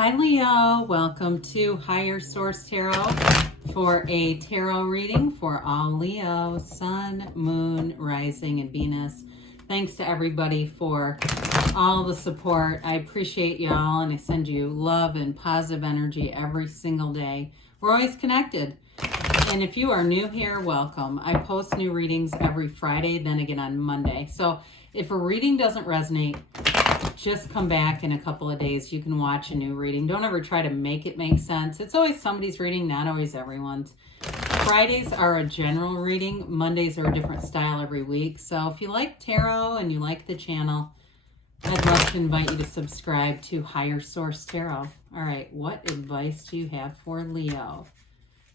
Hi Leo, welcome to Higher Source Tarot for a tarot reading for all Leo, Sun, Moon, Rising, and Venus. Thanks to everybody for all the support. I appreciate y'all and I send you love and positive energy every single day. We're always connected. And if you are new here, welcome. I post new readings every Friday, then again on Monday. So if a reading doesn't resonate, just come back in a couple of days. You can watch a new reading. Don't ever try to make it make sense. It's always somebody's reading, not always everyone's. Fridays are a general reading. Mondays are a different style every week. So if you like tarot and you like the channel, I'd love to invite you to subscribe to Higher Source Tarot. All right, what advice do you have for Leo?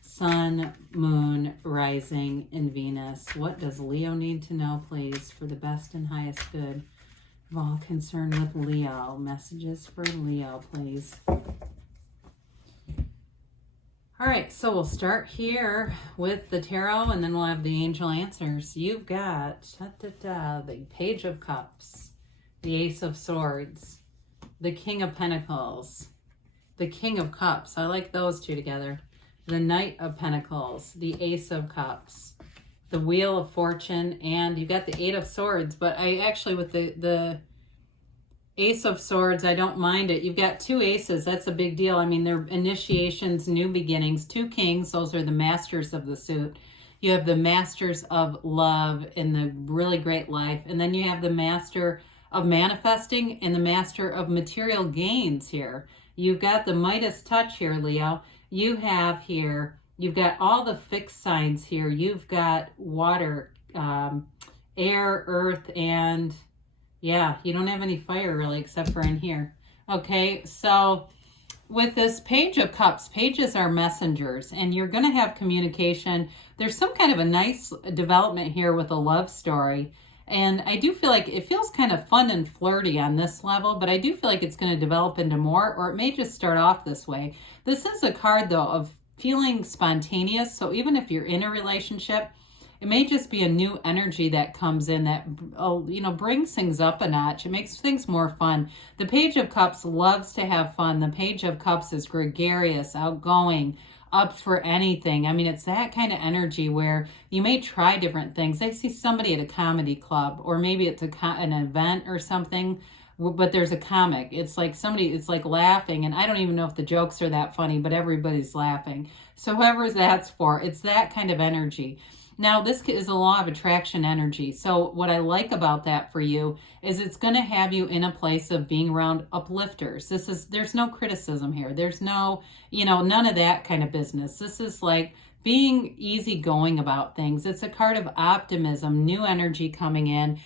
Sun, Moon, Rising, and Venus. What does Leo need to know, please, for the best and highest good of all concerned with Leo? Messages for Leo, please. All right, so we'll start here with the tarot, and then we'll have the angel answers. You've got the Page of Cups, the Ace of Swords, the King of Pentacles, the King of Cups. I like those two together. The Knight of Pentacles, the Ace of Cups, the Wheel of Fortune, and you got the Eight of Swords. But I actually, with the Ace of Swords, I don't mind it. You've got two aces. That's a big deal. I mean, they're initiations, new beginnings. Two kings, those are the masters of the suit. You have the masters of love and the really great life. And then you have the master of manifesting and the master of material gains here. You've got the Midas touch here, Leo. You have here, you've got all the fixed signs here. You've got water, air, earth, and yeah, you don't have any fire really except for in here. Okay, so with this Page of Cups, pages are messengers, and you're going to have communication. There's some kind of a nice development here with a love story. And I do feel like it feels kind of fun and flirty on this level, but I do feel like it's going to develop into more, or it may just start off this way. This is a card, though, of feeling spontaneous. So even if you're in a relationship, it may just be a new energy that comes in that, brings things up a notch. It makes things more fun. The Page of Cups loves to have fun. The Page of Cups is gregarious, outgoing, up for anything. I mean, it's that kind of energy where you may try different things. I see somebody at a comedy club, or maybe it's an event or something, but there's a comic. It's like it's like laughing, and I don't even know if the jokes are that funny, but everybody's laughing. So whoever that's for, it's that kind of energy. Now, this is a law of attraction energy. So what I like about that for you is it's going to have you in a place of being around uplifters. There's no criticism here. There's no, none of that kind of business. This is like being easygoing about things. It's a card of optimism, new energy coming in.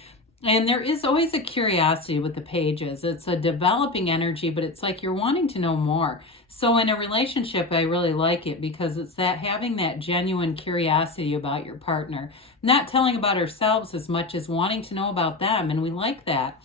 And there is always a curiosity with the pages. It's a developing energy, but it's like you're wanting to know more. So in a relationship, I really like it because it's that having that genuine curiosity about your partner, not telling about ourselves as much as wanting to know about them. And we like that.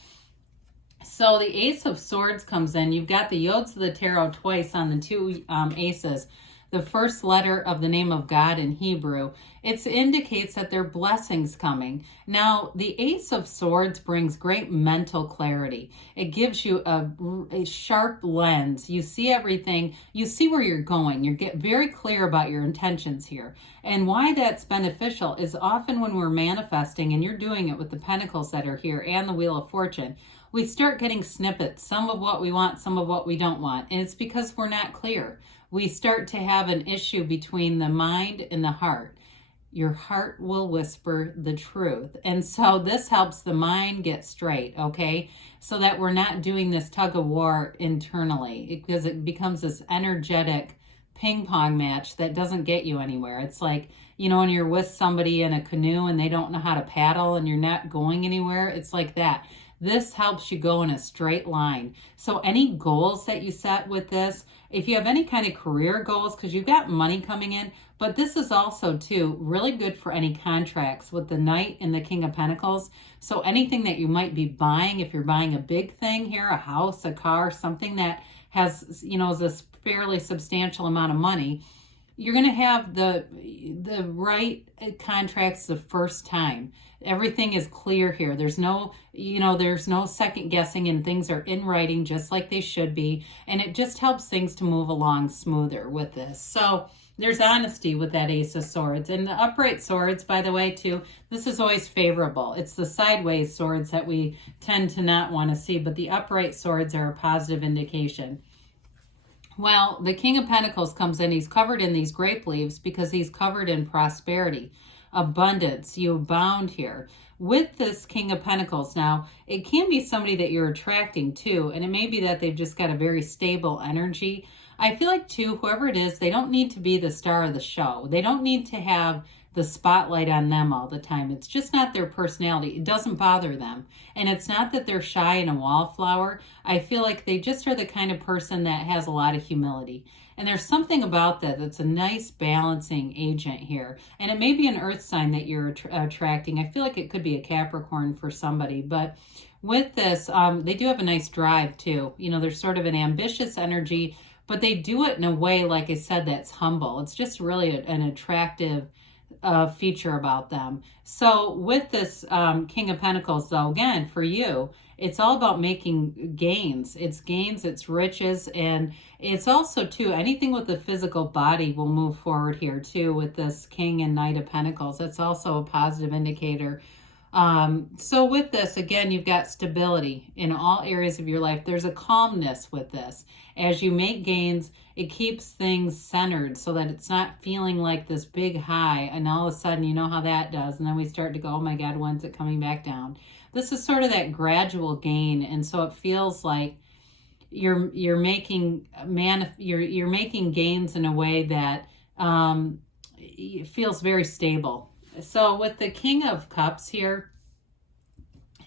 So the Ace of Swords comes in. You've got the Yods of the Tarot twice on the two aces. The first letter of the name of God in Hebrew, it indicates that there are blessings coming. Now, the Ace of Swords brings great mental clarity. It gives you a sharp lens. You see everything. You see where you're going. You get very clear about your intentions here. And why that's beneficial is often when we're manifesting, and you're doing it with the Pentacles that are here and the Wheel of Fortune, we start getting snippets, some of what we want, some of what we don't want. And it's because we're not clear. We start to have an issue between the mind and the heart. Your heart will whisper the truth. And so this helps the mind get straight, okay? So that we're not doing this tug of war internally, because it becomes this energetic ping pong match that doesn't get you anywhere. It's like, when you're with somebody in a canoe and they don't know how to paddle and you're not going anywhere, it's like that. This helps you go in a straight line. So any goals that you set with this, if you have any kind of career goals, because you've got money coming in, but this is also, too, really good for any contracts with the Knight and the King of Pentacles. So anything that you might be buying, if you're buying a big thing here, a house, a car, something that has, is this fairly substantial amount of money, you're going to have the right contracts the first time. Everything is clear here. There's no, there's no second guessing, and things are in writing just like they should be. And it just helps things to move along smoother with this. So there's honesty with that Ace of Swords. And the upright swords, by the way, too, this is always favorable. It's the sideways swords that we tend to not want to see, but the upright swords are a positive indication. Well, the King of Pentacles comes in. He's covered in these grape leaves because he's covered in prosperity, abundance. You abound here. With this King of Pentacles, now, it can be somebody that you're attracting to, and it may be that they've just got a very stable energy. I feel like, too, whoever it is, they don't need to be the star of the show. They don't need to have the spotlight on them all the time. It's just not their personality. It doesn't bother them. And it's not that they're shy and a wallflower. I feel like they just are the kind of person that has a lot of humility. And there's something about that that's a nice balancing agent here. And it may be an earth sign that you're attracting. I feel like it could be a Capricorn for somebody. But with this, they do have a nice drive too. There's sort of an ambitious energy, but they do it in a way, like I said, that's humble. It's just really an attractive feature about them. So with this King of Pentacles, though, again, for you, it's all about making gains. It's gains, it's riches, and it's also, too, anything with the physical body will move forward here, too, with this King and Knight of Pentacles. That's also a positive indicator. So with this, again, you've got stability in all areas of your life. There's a calmness with this. As you make gains, it keeps things centered so that it's not feeling like this big high, and all of a sudden, you know how that does, and then we start to go, oh my God, when's it coming back down? This is sort of that gradual gain, and so it feels like you're making gains in a way that it feels very stable. So with the King of Cups here,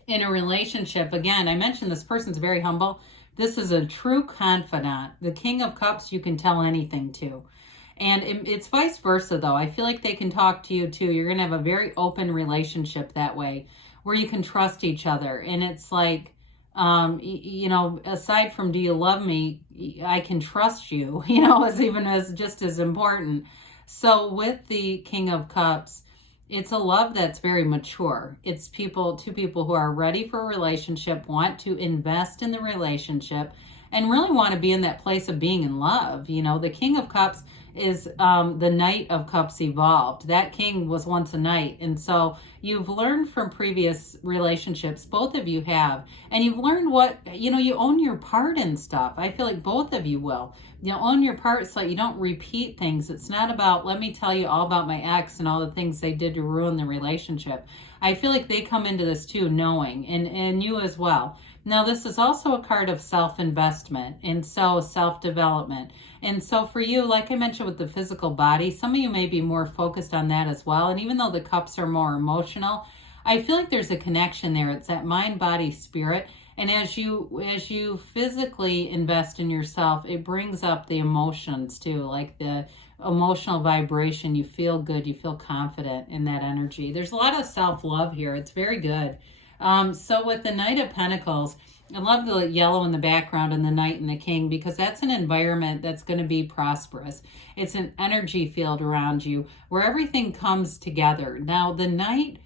in a relationship, again, I mentioned this person's very humble. This is a true confidant. The King of Cups, you can tell anything to. And it's vice versa, though. I feel like they can talk to you, too. You're going to have a very open relationship that way, where you can trust each other. And it's like, aside from do you love me, I can trust you, is just as important. So with the King of Cups, it's a love that's very mature. It's two people who are ready for a relationship, want to invest in the relationship, and really want to be in that place of being in love. The King of Cups is the Knight of Cups evolved. That king was once a knight. And so you've learned from previous relationships, both of you have, and you've learned what, you own your part in stuff. I feel like both of you will. Own your part so that you don't repeat things. It's not about, let me tell you all about my ex and all the things they did to ruin the relationship. I feel like they come into this too knowing, and you as well. Now, this is also a card of self-investment, and so self-development. And so for you, like I mentioned with the physical body, some of you may be more focused on that as well. And even though the cups are more emotional, I feel like there's a connection there. It's that mind, body, spirit. And as you physically invest in yourself, it brings up the emotions too, like the emotional vibration. You feel good. You feel confident in that energy. There's a lot of self-love here. It's very good. So with the Knight of Pentacles, I love the yellow in the background and the Knight and the King, because that's an environment that's going to be prosperous. It's an energy field around you where everything comes together. Now, the Knight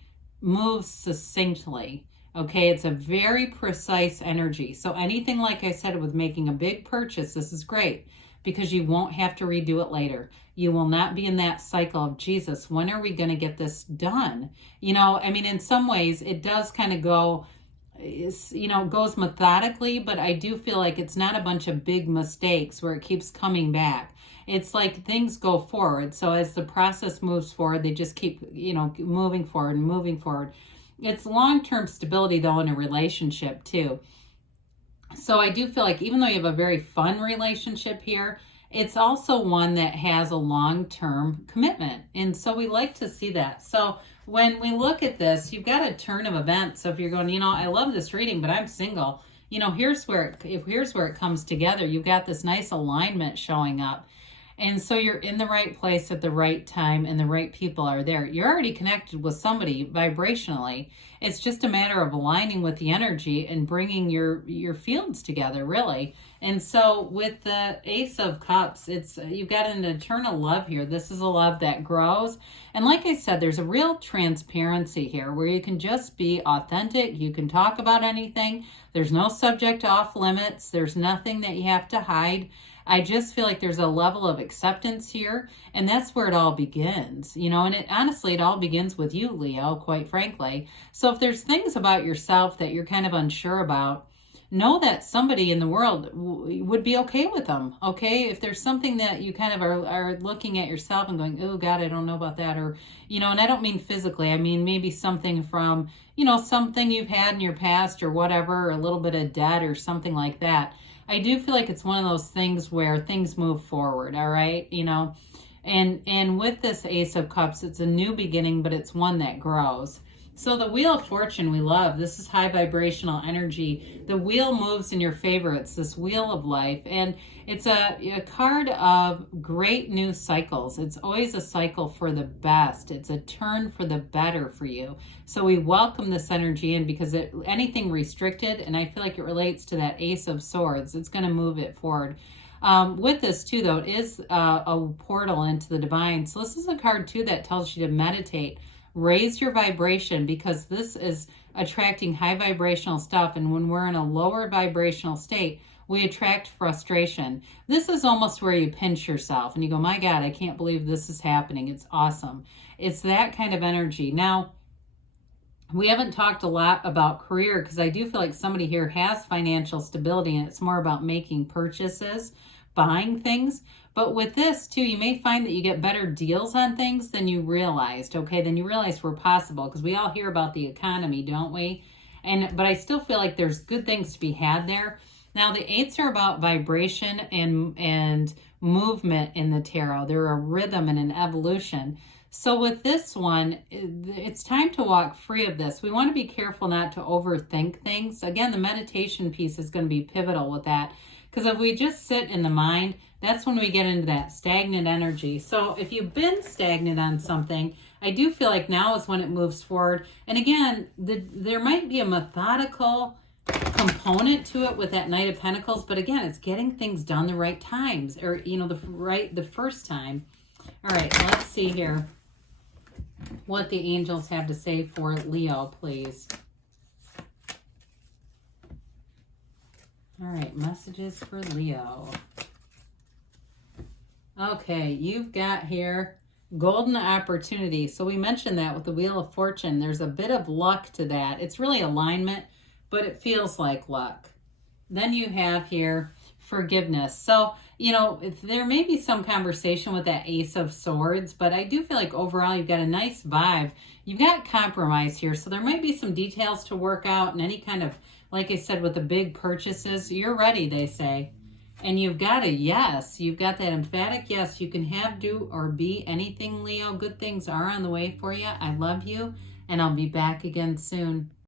moves succinctly. Okay, it's a very precise energy. So anything, like I said, with making a big purchase, this is great because you won't have to redo it later. You will not be in that cycle of, Jesus, when are we going to get this done? In some ways it does kind of go, goes methodically, but I do feel like it's not a bunch of big mistakes where it keeps coming back. It's like things go forward. So as the process moves forward, they just keep, moving forward and moving forward. It's long-term stability, though, in a relationship, too. So I do feel like even though you have a very fun relationship here, it's also one that has a long-term commitment. And so we like to see that. So when we look at this, you've got a turn of events. So if you're going, I love this reading, but I'm single, here's where it comes together. You've got this nice alignment showing up. And so you're in the right place at the right time, and the right people are there. You're already connected with somebody vibrationally, It's just a matter of aligning with the energy and bringing your fields together, really. And so with the Ace of Cups, it's you've got an eternal love here. This is a love that grows. And like I said, there's a real transparency here where you can just be authentic. You can talk about anything. There's no subject off limits. There's nothing that you have to hide. I just feel like there's a level of acceptance here, and that's where it all begins, you know, and honestly, it all begins with you, Leo, quite frankly. So if there's things about yourself that you're kind of unsure about, know that somebody in the world would be okay with them, okay? If there's something that you kind of are looking at yourself and going, oh, God, I don't know about that, or, you know, and I don't mean physically, I mean maybe something from, you know, something you've had in your past or whatever, or a little bit of debt or something like that. I do feel like it's one of those things where things move forward, all right? You know, and with this Ace of Cups, it's a new beginning, but it's one that grows. So the Wheel of Fortune we love. This is high vibrational energy. The wheel moves in your favor. It's this wheel of life. And it's a card of great new cycles. It's always a cycle for the best. It's a turn for the better for you. So we welcome this energy in because anything restricted, and I feel like it relates to that Ace of Swords, it's going to move it forward. With this too, though, it is a portal into the divine. So this is a card too that tells you to meditate. Raise your vibration because this is attracting high vibrational stuff. And when we're in a lower vibrational state, we attract frustration. This is almost where you pinch yourself and you go, my God, I can't believe this is happening. It's awesome. It's that kind of energy. Now, we haven't talked a lot about career because I do feel like somebody here has financial stability and it's more about making purchases, buying things. But with this too, you may find that you get better deals on things than you realized, okay? Than you realized were possible, because we all hear about the economy, don't we? But I still feel like there's good things to be had there. Now, the eights are about vibration and movement in the tarot. They're a rhythm and an evolution. So with this one, it's time to walk free of this. We want to be careful not to overthink things. Again, the meditation piece is going to be pivotal with that. Because if we just sit in the mind, that's when we get into that stagnant energy. So if you've been stagnant on something, I do feel like now is when it moves forward. And again, there might be a methodical component to it with that Knight of Pentacles. But again, it's getting things done the right times, or, you know, the first time. All right, let's see here what the angels have to say for Leo, please. All right, messages for Leo. Okay, you've got here golden opportunity. So we mentioned that with the Wheel of Fortune. There's a bit of luck to that. It's really alignment, but it feels like luck. Then you have here forgiveness. So, you know, there may be some conversation with that Ace of Swords, but I do feel like overall you've got a nice vibe. You've got compromise here. So there might be some details to work out and any kind of, like I said, with the big purchases. You're ready, they say. And you've got a yes. You've got that emphatic yes. You can have, do, or be anything, Leo. Good things are on the way for you. I love you, and I'll be back again soon.